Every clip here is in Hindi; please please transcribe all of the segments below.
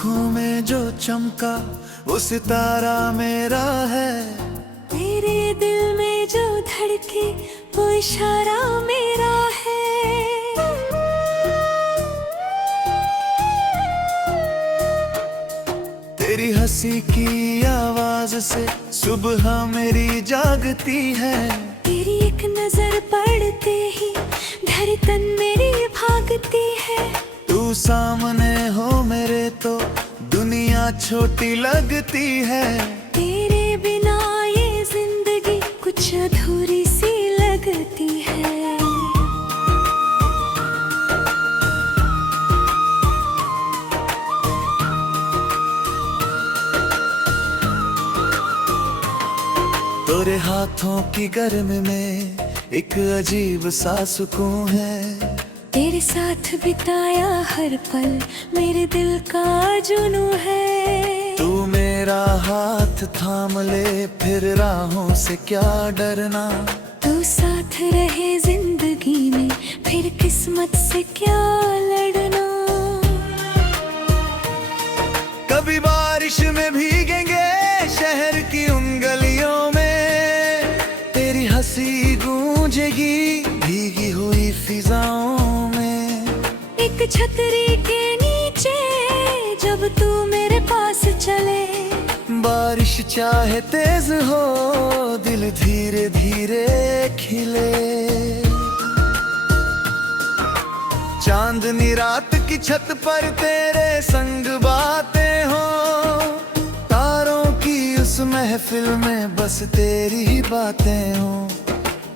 आँखों में जो चमका वो सितारा मेरा है। तेरे दिल में जो धड़के वो इशारा मेरा है। तेरी हंसी की आवाज से सुबह मेरी जागती है। तेरी एक नजर पड़ते ही धड़कन मेरी भागती है। तू सामने हो मेरे तो दुनिया छोटी लगती है। तेरे बिना ये जिंदगी कुछ अधूरी सी लगती है। तेरे हाथों की गर्मी में एक अजीब सा सुकून है। तेरे साथ बिताया हर पल मेरे दिल का जुनू है। तू मेरा हाथ थाम ले फिर राहों से क्या डरना। तू साथ रहे जिंदगी में फिर किस्मत से क्या लड़ना। कभी बारिश में भीगेंगे शहर की उन गलियों में। तेरी हंसी गूंजेगी भीगी हुई फिजाओं में। एक छतरी के नीचे जब तू मेरे पास चले। बारिश चाहे तेज हो दिल धीरे धीरे खिले। चांदनी रात की छत पर तेरे संग बातें हो। तारों की उस महफिल में बस तेरी ही बातें हो।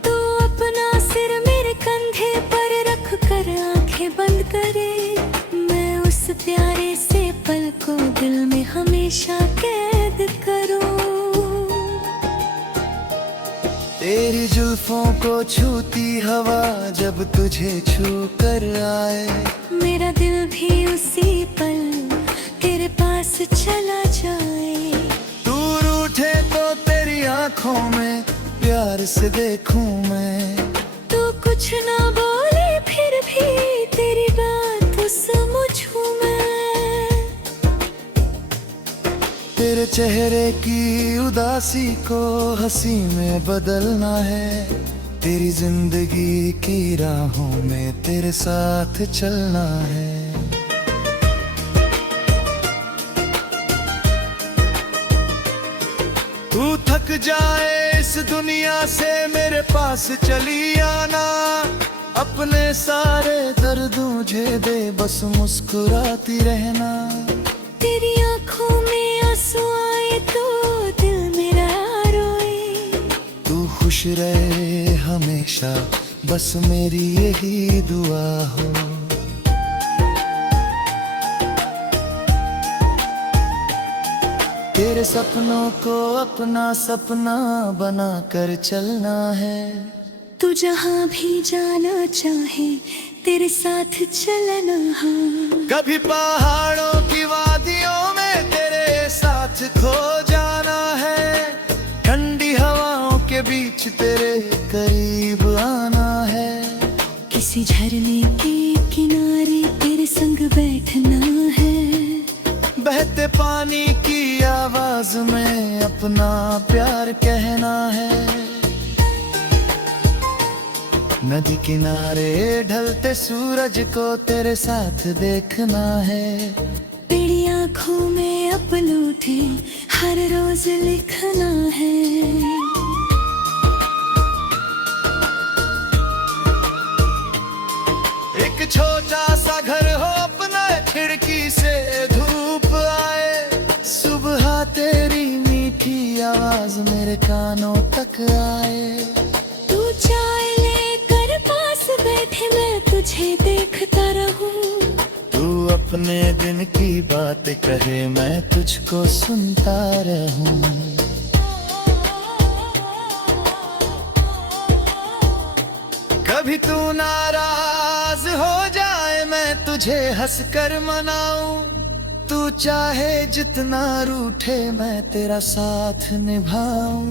तू अपना सिर मेरे कंधे पर रख कर आंखें बंद करे। मैं उस प्यारे से पल को दिल में हमेशा कैद करूं। तेरी जुल्फों को छूती हवा जब तुझे छू कर आए। मेरा दिल भी उसी पल तेरे पास चला जाए। तू रूठे तो तेरी आंखों में प्यार से देखूं मैं। तू कुछ ना बोले फिर भी तेरी बात समझूं मैं। तेरे चेहरे की उदासी को हंसी में बदलना है। तेरी जिंदगी की राहों में तेरे साथ चलना है। तू थक जाए इस दुनिया से मेरे पास चली आना। अपने सारे दर्द मुझे दे बस मुस्कुराती रहना। तेरी आंखों में आंसू आए तो दिल मेरा रोए। तू खुश रहे हमेशा बस मेरी यही दुआ हो। तेरे सपनों को अपना सपना बना कर चलना है। तू जहाँ भी जाना चाहे तेरे साथ चलना। हाँ कभी पहाड़ों की वादियों में तेरे साथ खो जाना है। ठंडी हवाओं के बीच तेरे करीब आना है। किसी झरने के किनारे तेरे संग बैठना है। बहते पानी की आवाज में अपना प्यार कहना है। नदी किनारे ढलते सूरज को तेरे साथ देखना है। तेरी आंखों में अपनों थे हर रोज लिखना है। एक छोटा सा घर हो अपना खिड़की से धूप आए। सुबह तेरी मीठी आवाज मेरे कानों तक आए। तू चाय लेकर पास बैठे मैं तुझे देखता रहूं। तू अपने दिन की बात कहे मैं तुझको सुनता रहूं। कभी तू नाराज हो जाए मैं तुझे हंसकर मनाऊं। तू चाहे जितना रूठे मैं तेरा साथ निभाऊं।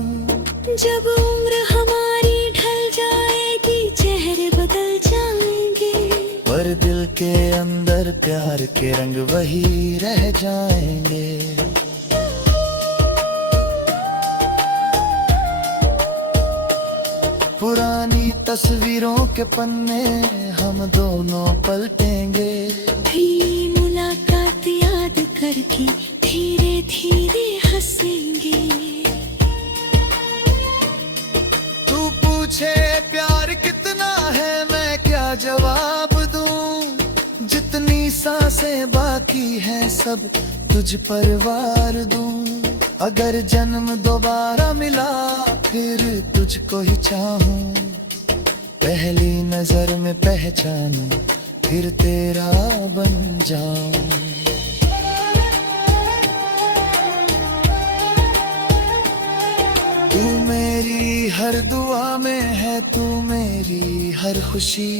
जब उम्र हमारी ढल जाएगी चेहरे बदल जाएंगे। पर दिल के अंदर प्यार के रंग वही रह जाएंगे। पुरानी तस्वीरों के पन्ने हम दोनों पलटेंगे। भी मुलाकात याद करके धीरे धीरे हंसेंगे। तू पूछे प्यार कितना है, मैं क्या जवाब दूं। जितनी सांसें बाकी हैं सब तुझ पर वार दूं। अगर जन्म दोबारा मिला फिर तुझको ही चाहूं। पहली नजर में पहचानूं फिर तेरा बन जाऊं। तू मेरी हर दुआ में है, तू मेरी हर खुशी।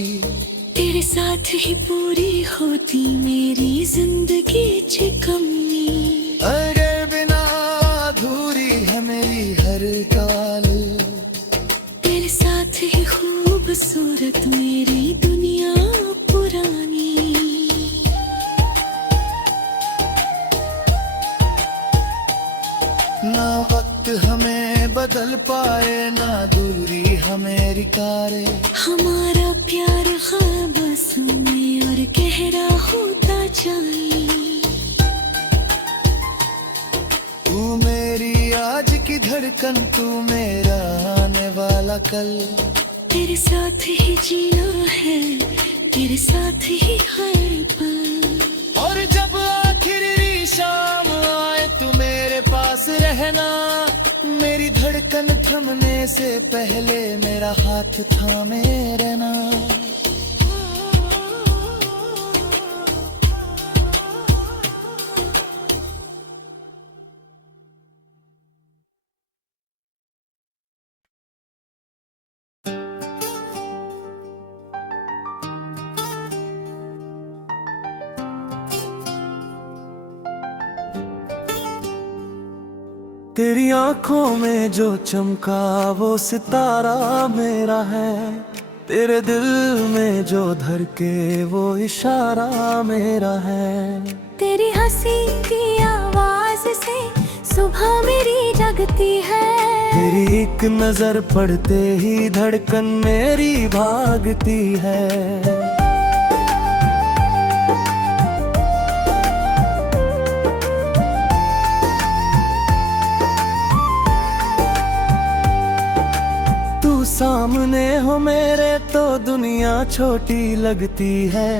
तेरे साथ ही पूरी होती मेरी जिंदगी चिकमनी। अगर बिना अधूरी है मेरी हर काल। तेरे साथ ही खूबसूरत मेरी दुनिया पुरानी। ना वक्त हमें बदल पाए, ना दूरी हमें रिकारे। हमारा प्यार ख्वाब में और गहरा होता जाए। तू मेरी आज की धड़कन, तू मेरा आने वाला कल। तेरे साथ ही जीना है, तेरे साथ ही हर पल। और जब आखिरी शाम आए तू मेरे पास रहना। मेरी धड़कन थमने से पहले मेरा हाथ थामे रहना। तेरी आंखों में जो चमका वो सितारा मेरा है। तेरे दिल में जो धड़के वो इशारा मेरा है। तेरी हंसी की आवाज से सुबह मेरी जगती है। तेरी एक नजर पड़ते ही धड़कन मेरी भागती है। सामने हो मेरे तो दुनिया छोटी लगती है।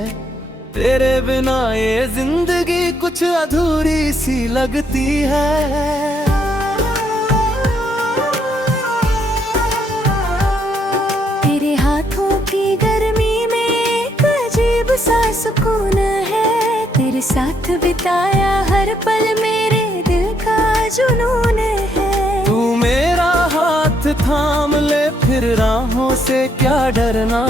तेरे बिना ये जिंदगी कुछ अधूरी सी लगती है। तेरे हाथों की गर्मी में एक अजीब सा सुकून है। तेरे साथ बिताया हर पल मेरे दिल का जुनून है। तू मेरा हाथ थाम ले फिर राहों से क्या डरना।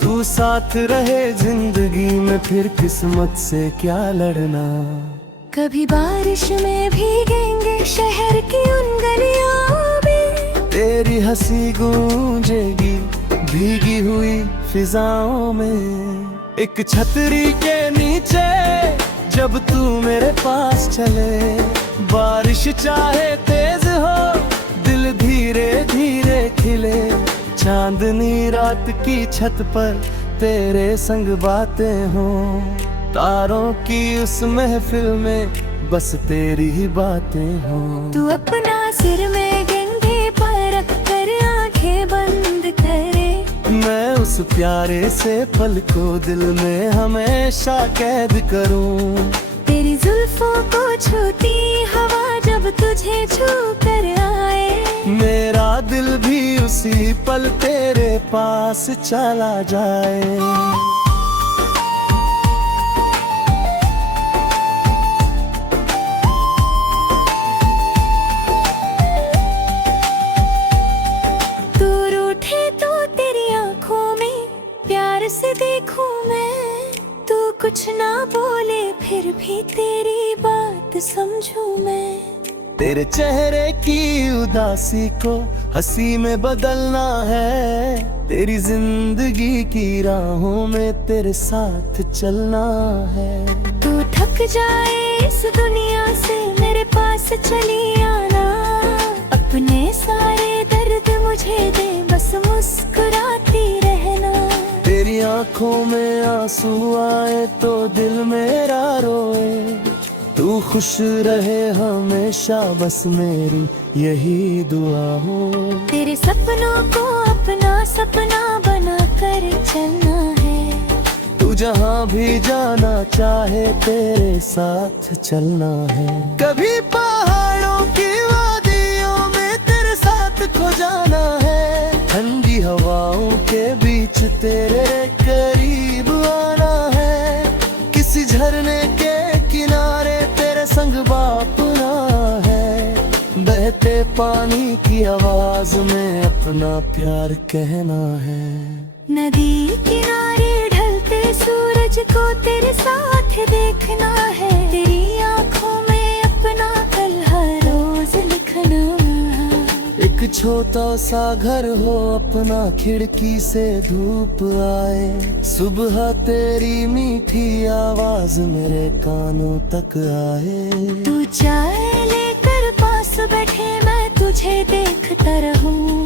तू साथ रहे जिंदगी में फिर किस्मत से क्या लड़ना। कभी बारिश में भीगेंगे शहर की उन गलियों में। तेरी हंसी गूंजेगी भीगी हुई फिजाओं में। एक छतरी के नीचे जब तू मेरे पास चले। बारिश चाहे तेज हो दिल धीरे धीरे खिले। चांदनी रात की छत पर तेरे संग बातें हों। तारों की उस महफिल में बस तेरी ही बातें हों। तू अपना सिर में कंधे पर रख कर आंखें बंद करे। मैं उस प्यारे से पल को दिल में हमेशा कैद करूं। तेरी जुल्फों को छूती हवा जब तुझे छू कर आए। मेरा दिल भी उसी पल तेरे पास चला जाए। तू रूठे तो तेरी आंखों में प्यार से देखूं मैं। तू कुछ ना बोले फिर भी तेरी बात समझूं मैं। तेरे चेहरे की उदासी को हंसी में बदलना है, तेरी जिंदगी की राहों में तेरे साथ चलना है। तू थक जाए इस दुनिया से मेरे पास चली आना, अपने सारे दर्द मुझे दे बस मुस्कुराती रहना। तेरी आंखों में आंसू आए तो दिल मेरा रोए, तू खुश रहे हमेशा बस मेरी यही दुआ हो। तेरे सपनों को अपना सपना बना कर चलना है, तू जहाँ भी जाना चाहे तेरे साथ चलना है। कभी पहाड़ों की वादियों में तेरे साथ खो जाना है, ठंडी हवाओं के बीच तेरे करीब आना है। किसी झरने के किनारे तेरे संग बापना है, बहते पानी की आवाज में अपना प्यार कहना है। नदी किनारे ढलते सूरज को तेरे साथ देखना है, तेरी आंखों में अपना कल हर रोज लिखना। एक छोटा सा घर हो अपना, खिड़की से धूप आए, सुबह तेरी मीठी आवाज मेरे कानों तक आए। तू चाय लेकर पास बैठे मैं तुझे देखता रहूं,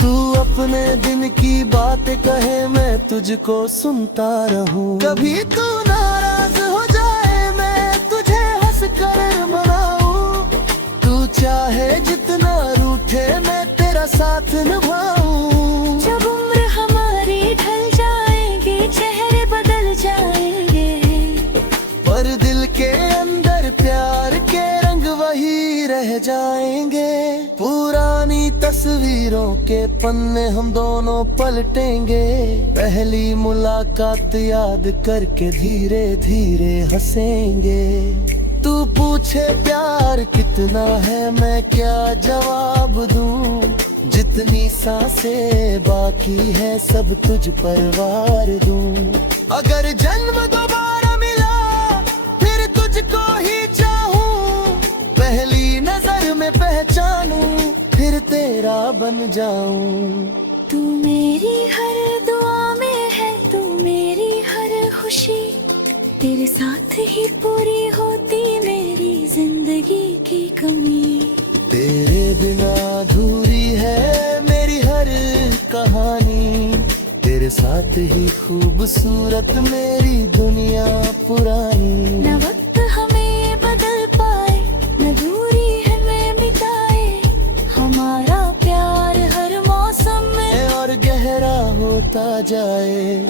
तू अपने दिन की बातें कहे मैं तुझको सुनता रहूं। कभी तू नाराज हो जाए मैं तुझे हंस कर मनाऊं, तू चाहे जितना रूठे मैं तेरा साथ निभाऊं। जब उम्र हमारी ढल जाएगी चेहरे बदल जाएंगे, पर दिल के अंदर प्यार के रंग वही रह जाएंगे। पुरानी तस्वीरों के पन्ने हम दोनों पलटेंगे, पहली मुलाकात याद करके धीरे धीरे हंसेंगे। तू पूछे प्यार कितना है मैं क्या जवाब दूं, जितनी सांसें बाकी है सब तुझ पर वार दूं। अगर जन्म दोबारा मिला फिर तुझको ही चाहूं, पहली नजर में पहचानूं फिर तेरा बन जाऊं। तू मेरी हर दुआ में है, तू मेरी हर खुशी, तेरे साथ ही पूरी होती मेरी जिंदगी की कमी। तेरे बिना अधूरी है मेरी हर कहानी, तेरे साथ ही खूबसूरत मेरी दुनिया पुरानी। न वक्त हमें बदल पाए न दूरी हमें मिटाए, हमारा प्यार हर मौसम में और गहरा होता जाए।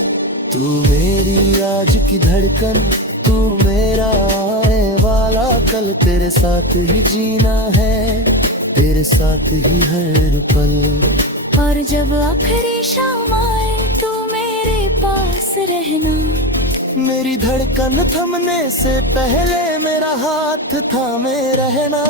तू मेरी आज की धड़कन, तू मेरा आने वाला कल, तेरे साथ ही जीना है तेरे साथ ही हर पल। और जब आखिरी शाम आए तू मेरे पास रहना, मेरी धड़कन थमने से पहले मेरा हाथ थामे रहना।